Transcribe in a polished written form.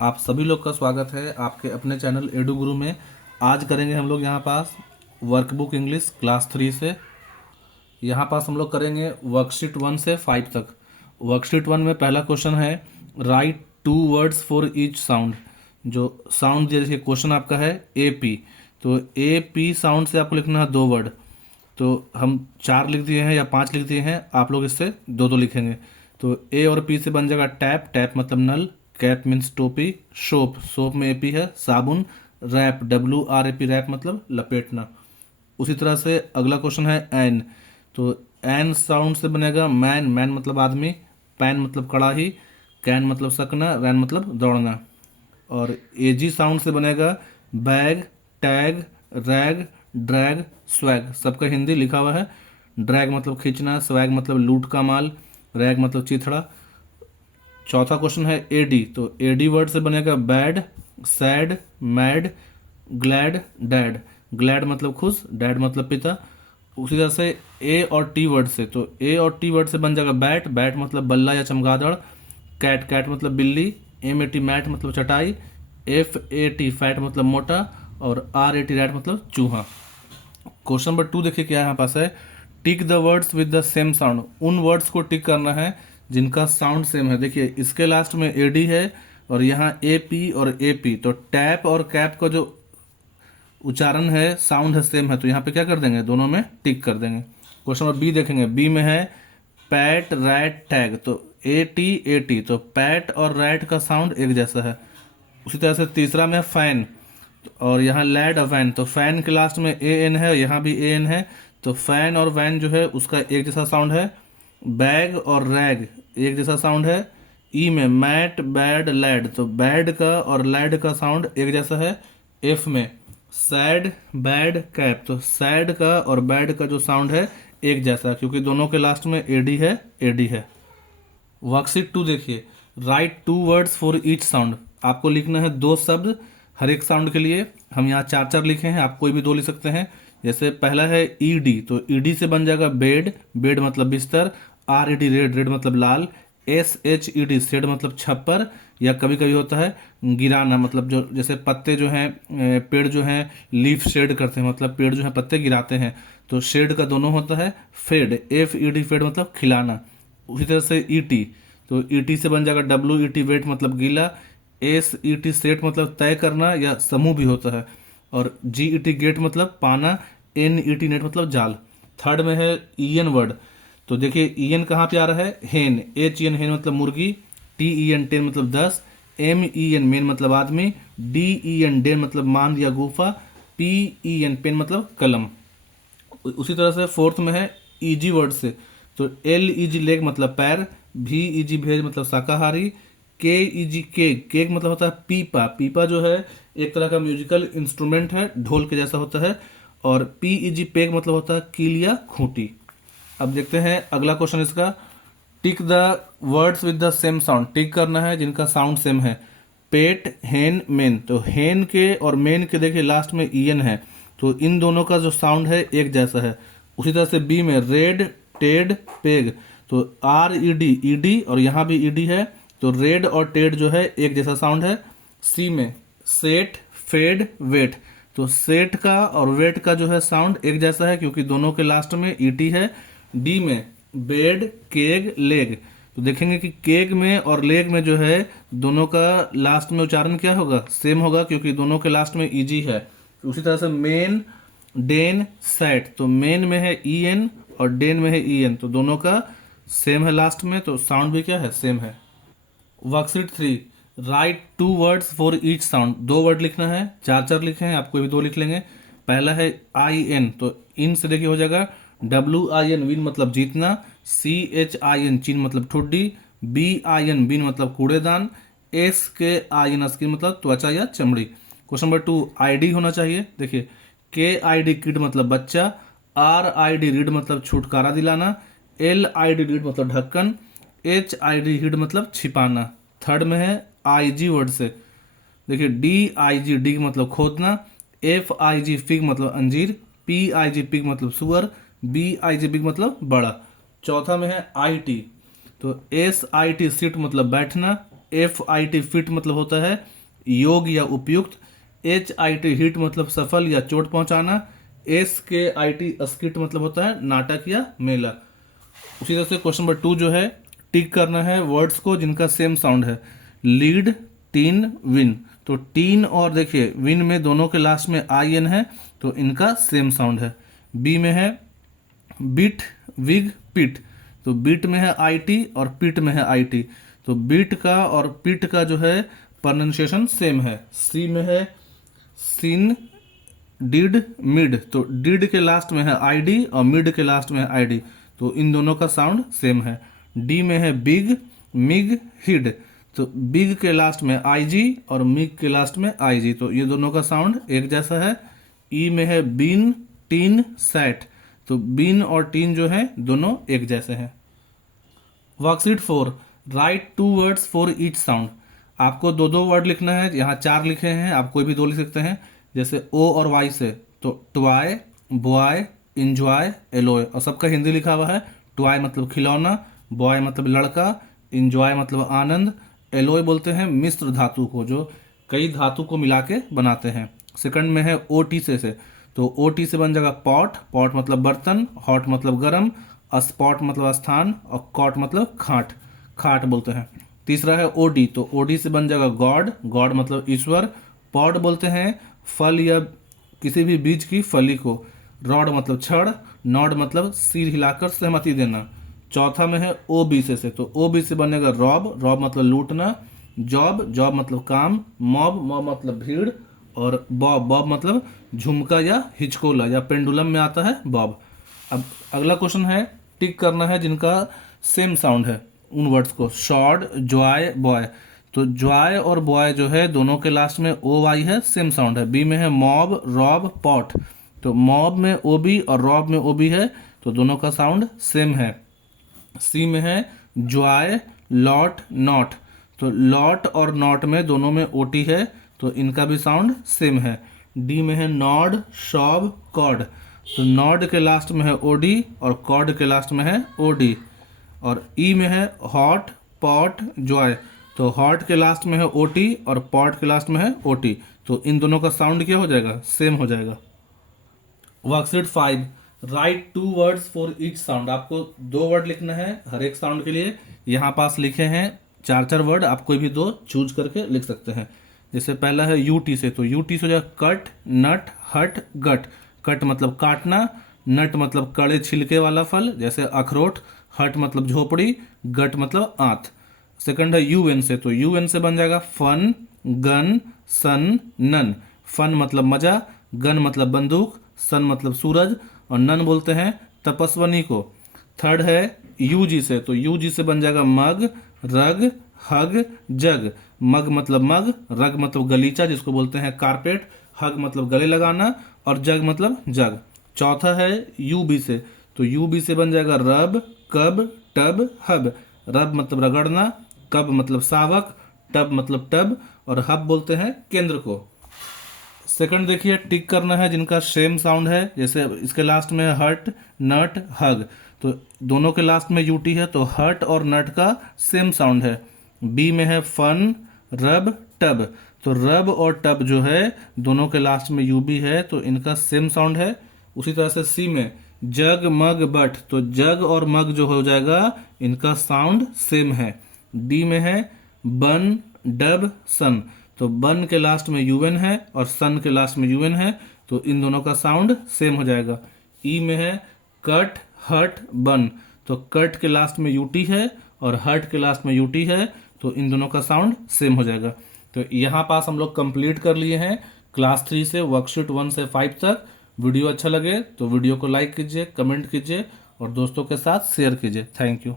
आप सभी लोग का स्वागत है आपके अपने चैनल एडू गुरु में। आज करेंगे हम लोग यहाँ पास वर्कबुक इंग्लिश क्लास 3 से। यहाँ पास हम लोग करेंगे वर्कशीट 1 से 5 तक। वर्कशीट 1 में पहला क्वेश्चन है right 2 words for each sound. जो साउंड जैसे क्वेश्चन आपका है ए पी, तो ए पी साउंड से आपको लिखना है 2 वर्ड। तो हम 4 लिख दिए हैं या 5 लिख दिए हैं, आप लोग इससे 2 लिखेंगे। तो ए और पी से बन जाएगा टैप, टैप मतलब नल, कैप मीन्स टोपी, सोप, सोप में एपी है, साबुन, रैप WRAP रैप मतलब लपेटना। उसी तरह से अगला क्वेश्चन है एन। तो एन साउंड से बनेगा मैन, मैन मतलब आदमी, पैन मतलब कड़ाही, कैन मतलब सकना, रैन मतलब दौड़ना। और एजी साउंड से बनेगा bag, tag, rag, drag, swag. सबका हिंदी लिखा हुआ है। ड्रैग मतलब खींचना, स्वैग मतलब लूट का माल, रैग मतलब चिथड़ा। चौथा क्वेश्चन है एडी। तो एडी वर्ड से बनेगा bad, sad, mad, glad, dad. Glad मतलब खुश, डैड मतलब पिता। उसी तरह से ए और टी वर्ड से, तो ए और टी वर्ड से बन जाएगा बैट, बैट मतलब बल्ला या चमगादड़, कैट, कैट मतलब बिल्ली, MAT मैट मतलब चटाई, FAT फैट मतलब मोटा, और RAT रैट मतलब चूहा। क्वेश्चन नंबर 2 देखिए क्या यहाँ पास है। टिक the words with the same sound. उन वर्ड्स को टिक करना है जिनका साउंड सेम है। देखिए इसके लास्ट में एडी है और यहाँ AP और AP, तो टैप और कैप का जो उच्चारण है, साउंड है, सेम है, तो यहाँ पे क्या कर देंगे, दोनों में टिक कर देंगे। क्वेश्चन नंबर बी देखेंगे। बी में है पैट, रैट, टैग। तो AT तो पैट और रैट का साउंड एक जैसा है। उसी तरह से तीसरा में फैन, और यहाँ लैड और वैन। तो फैन के लास्ट में AN है, यहाँ भी AN है, तो फैन और वैन जो है उसका एक जैसा साउंड है। बैग और रैग एक जैसा साउंड है। ई में मैट, बैड, लैड, तो बैड का और लैड का साउंड एक जैसा है। एफ में सैड, बैड, कैप, तो सैड का और बैड का जो साउंड है एक जैसा, क्योंकि दोनों के लास्ट में एडी है, एडी है। वर्कशीट 2 देखिए। Right 2 words for each sound. आपको लिखना है 2 शब्द हर एक साउंड के लिए। हम यहाँ 4 लिखे हैं, आप कोई भी 2 लिख सकते हैं। जैसे पहला है ईडी, तो ईडी से बन जाएगा बेड, बेड मतलब बिस्तर, RAD रेड, रेड मतलब लाल, SHED शेड मतलब छप्पर, या कभी कभी होता है गिराना, मतलब जो जैसे पत्ते जो हैं, पेड़ जो हैं लीफ शेड करते हैं, मतलब पेड़ जो है पत्ते गिराते हैं, तो शेड का दोनों होता है फेड, FED फेड मतलब खिलाना। उसी तरह से ET, तो ET से बन जाएगा WET वेट मतलब गीला, SET सेट मतलब तय करना या समूह भी होता है, और GET गेट मतलब पाना, NET नेट मतलब जाल। थर्ड में है EN वर्ड। तो देखिए EN कहाँ पे आ रहा है, हेन, HEN हेन मतलब मुर्गी, TEN टेन मतलब 10, MEN मेन मतलब आदमी, DEN डेन मतलब मांद या गुफा, PEN पेन मतलब कलम। उसी तरह से फोर्थ में है EG वर्ड से। तो LEG लेग मतलब पैर, VEG भेज मतलब शाकाहारी, KEG केक, केक मतलब होता है पीपा, पीपा जो है एक तरह का म्यूजिकल इंस्ट्रूमेंट है, ढोल के जैसा होता है, और PEG पेग मतलब होता है कील या खूंटी। अब देखते हैं अगला क्वेश्चन इसका। Tick the words with the same sound. Tick करना है जिनका साउंड सेम है। पेट, हेन, मेन, तो हेन के और मेन के देखिए लास्ट में EN है, तो इन दोनों का जो साउंड है एक जैसा है। उसी तरह से बी में रेड, टेड, पेग, तो RED ED और यहाँ भी ED है, तो रेड और टेड जो है एक जैसा साउंड है। सी में सेट, फेड, वेट, तो सेट का और वेट का जो है साउंड एक जैसा है, क्योंकि दोनों के लास्ट में ET है। डी में बेड, केग, लेग, तो देखेंगे कि केग में और लेग में जो है दोनों का लास्ट में उच्चारण क्या होगा, सेम होगा, क्योंकि दोनों के लास्ट में EG है। उसी तरह से मेन, डेन, सेट, तो मेन में है EN और डेन में है EN, तो दोनों का सेम है लास्ट में, तो साउंड भी क्या है, सेम है। Worksheet 3। Right 2 words for each sound. 2 word लिखना है, 4 लिखे हैं, आप कोई भी 2 लिख लेंगे। पहला है IN, तो इन से देखिए हो जाएगा WIN विन मतलब जीतना, CHIN चिन मतलब ठुड्डी, BIN बिन मतलब कूड़ेदान, SKIN स्किन मतलब त्वचा या चमड़ी। क्वेश्चन नंबर 2 ID होना चाहिए। देखिए KID किड मतलब बच्चा, RID रीड मतलब छुटकारा दिलाना, LID रीड मतलब ढक्कन, HID हिड मतलब छिपाना। थर्ड में है IG वर्ड से। देखिए DIG डिग मतलब खोदना, FIG फिग मतलब अंजीर, PIG पिग मतलब सुअर, BIG बिग मतलब बड़ा। चौथा में है IT, तो SIT सिट मतलब बैठना, FIT फिट मतलब होता है योग या उपयुक्त, HIT हिट मतलब सफल या चोट पहुंचाना, SKIT स्किट मतलब होता है नाटक या मेला। उसी तरह से क्वेश्चन नंबर 2 जो है, टिक करना है वर्ड्स को जिनका सेम साउंड है। Lead, tin, win. तो टीन और देखिए विन में दोनों के लास्ट में IN है, तो इनका सेम साउंड है। बी में है बिट, विग, पिट। तो बिट में है IT और पिट में है IT, तो बिट का और पिट का जो है प्रोनाउंसिएशन सेम है। सी में है सिन, डिड, मिड। तो डिड के लास्ट में है ID और मिड के लास्ट में है ID, तो इन दोनों का साउंड सेम है। डी में है बिग, मिग, हिड। तो बिग के लास्ट में IG और मिग के लास्ट में IG, तो ये दोनों का साउंड एक जैसा है। ई में है बीन, टीन, सैट। तो बीन और टीन जो है दोनों एक जैसे हैं। Worksheet 4, right 2 words for each sound. आपको 2-2 वर्ड लिखना है, यहाँ 4 लिखे हैं, आप कोई भी 2 लिख सकते हैं। जैसे O और Y से, तो ट्वाई, बॉय, इंजॉय, एलोय। और सबका हिंदी लिखा हुआ है। ट्वाई मतलब खिलौना, बॉय मतलब लड़का, इंजॉय मतलब आनंद, एलोय बोलते हैं मिश्र धातु को, जो कई धातु को मिला के बनाते हैं। सेकंड में है OT से, तो OT से बन जाएगा पॉट, पॉट मतलब बर्तन, हॉट मतलब गर्म, स्पॉट मतलब स्थान, और कॉट मतलब खाट, खाट बोलते हैं। तीसरा है OD, तो OD से बन जाएगा गॉड, गॉड मतलब ईश्वर, पॉड बोलते हैं फल या किसी भी बीज की फली को, रॉड मतलब छड़, नॉड मतलब सिर हिलाकर सहमति देना। चौथा में है OB से, तो OB से बनेगा रॉब, रॉब मतलब लूटना, जॉब, जॉब मतलब काम, मॉब, मॉब मतलब भीड़, और बॉब, बॉब मतलब झुमका या हिचकोला या पेंडुलम में आता है बॉब। अब अगला क्वेश्चन है, टिक करना है जिनका सेम साउंड है उन वर्ड्स को। Shard, Joy, boy. तो जॉय और बॉय जो है दोनों के लास्ट में OY है, सेम साउंड है। बी में है मॉब, रॉब, पॉट। तो मॉब में OB और रॉब में OB है, तो दोनों का साउंड सेम है। सी में है जॉय, लॉट, नॉट। तो लॉट और नॉट में दोनों में OT है, तो इनका भी साउंड सेम है। डी में है नॉड, शॉब, कॉड। तो नॉड के लास्ट में है OD और कॉड के लास्ट में है OD। और ई में है हॉट, पॉट, जॉय। तो हॉट के लास्ट में है OT और पॉट के लास्ट में है OT, तो इन दोनों का साउंड क्या हो जाएगा, सेम हो जाएगा। Worksheet 5, right 2 words for each sound. आपको 2 वर्ड लिखना है हर एक साउंड के लिए। यहाँ पास लिखे हैं 4-4 वर्ड, आप कोई भी 2 चूज करके लिख सकते हैं। जैसे पहला है UT से, तो UT से हो जाएगा कट, नट, हट, गट। कट मतलब काटना, नट मतलब कड़े छिलके वाला फल जैसे अखरोट, हट मतलब झोपड़ी, गट मतलब आंत। सेकंड है UN से, तो UN से बन जाएगा फन, गन, सन, नन। फन मतलब मजा, गन मतलब बंदूक, सन मतलब सूरज, और नन बोलते हैं तपस्वनी को। थर्ड है UG से, तो UG से बन जाएगा मग, रग, हग, जग। मग मतलब मग, रग मतलब गलीचा जिसको बोलते हैं कारपेट, हग मतलब गले लगाना, और जग मतलब जग। चौथा है UB से, तो UB से बन जाएगा रब, कब, टब, हब। रब मतलब रगड़ना, कब मतलब सावक, टब मतलब टब, और हब बोलते हैं केंद्र को। सेकंड देखिए, टिक करना है जिनका सेम साउंड है। जैसे इसके लास्ट में हट, नट, हग। तो दोनों के लास्ट में UT है, तो हट और नट का सेम साउंड है। बी में है फन, रब, टब। तो रब और टब जो है दोनों के लास्ट में UB है, तो इनका सेम साउंड है। उसी तरह से सी में जग, मग, बट। तो जग और मग जो हो जाएगा इनका साउंड सेम है। डी में है बन, डब, सन। तो बन के लास्ट में UN है और सन के लास्ट में UN है, तो इन दोनों का साउंड सेम हो जाएगा। ई में है कट, हट, बन। तो कट के लास्ट में UT है और हट के लास्ट में UT है, तो इन दोनों का साउंड सेम हो जाएगा। तो यहाँ पास हम लोग कंप्लीट कर लिए हैं क्लास 3 से वर्कशीट 1 से 5 तक। वीडियो अच्छा लगे तो वीडियो को लाइक कीजिए, कमेंट कीजिए और दोस्तों के साथ शेयर कीजिए। Thank you.